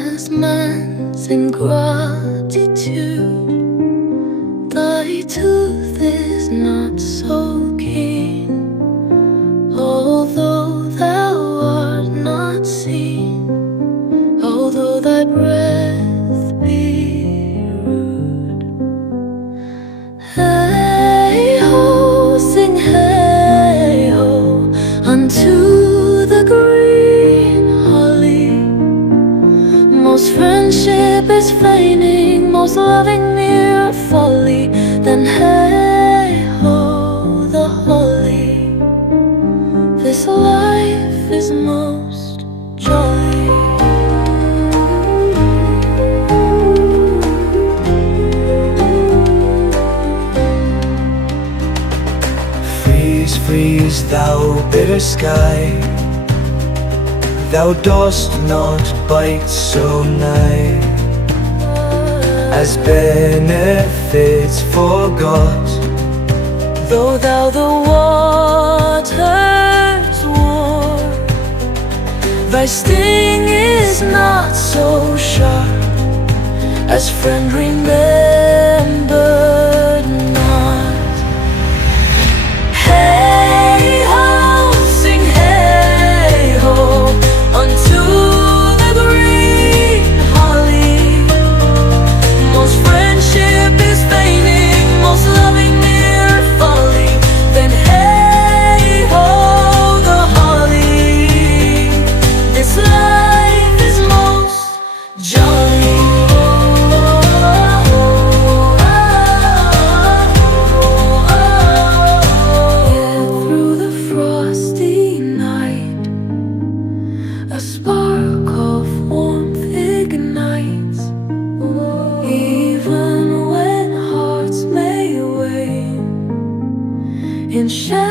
advancements in gratitude. Thy tooth is not so keen, although thou art not seen, although thy breath be rude. Hey ho, sing hey ho, unto the green holly. Most friendship is feigning, most loving mere folly. Then hey ho, the holly. This life is most jolly. Freeze, freeze, thou bitter sky, thou dost not bite so nigh, as benefits forgot. Though thou the waters warm, thy sting is not so sharp, as friend remembered not. Hey ho, sing hey ho, unto the green holly. Most friendship is feigning, most loving mere folly. Then hey ho, the holly. This life is most jolly. Yet through the frosty night, a spark of warmth ignites. Even when hearts may wane in shadow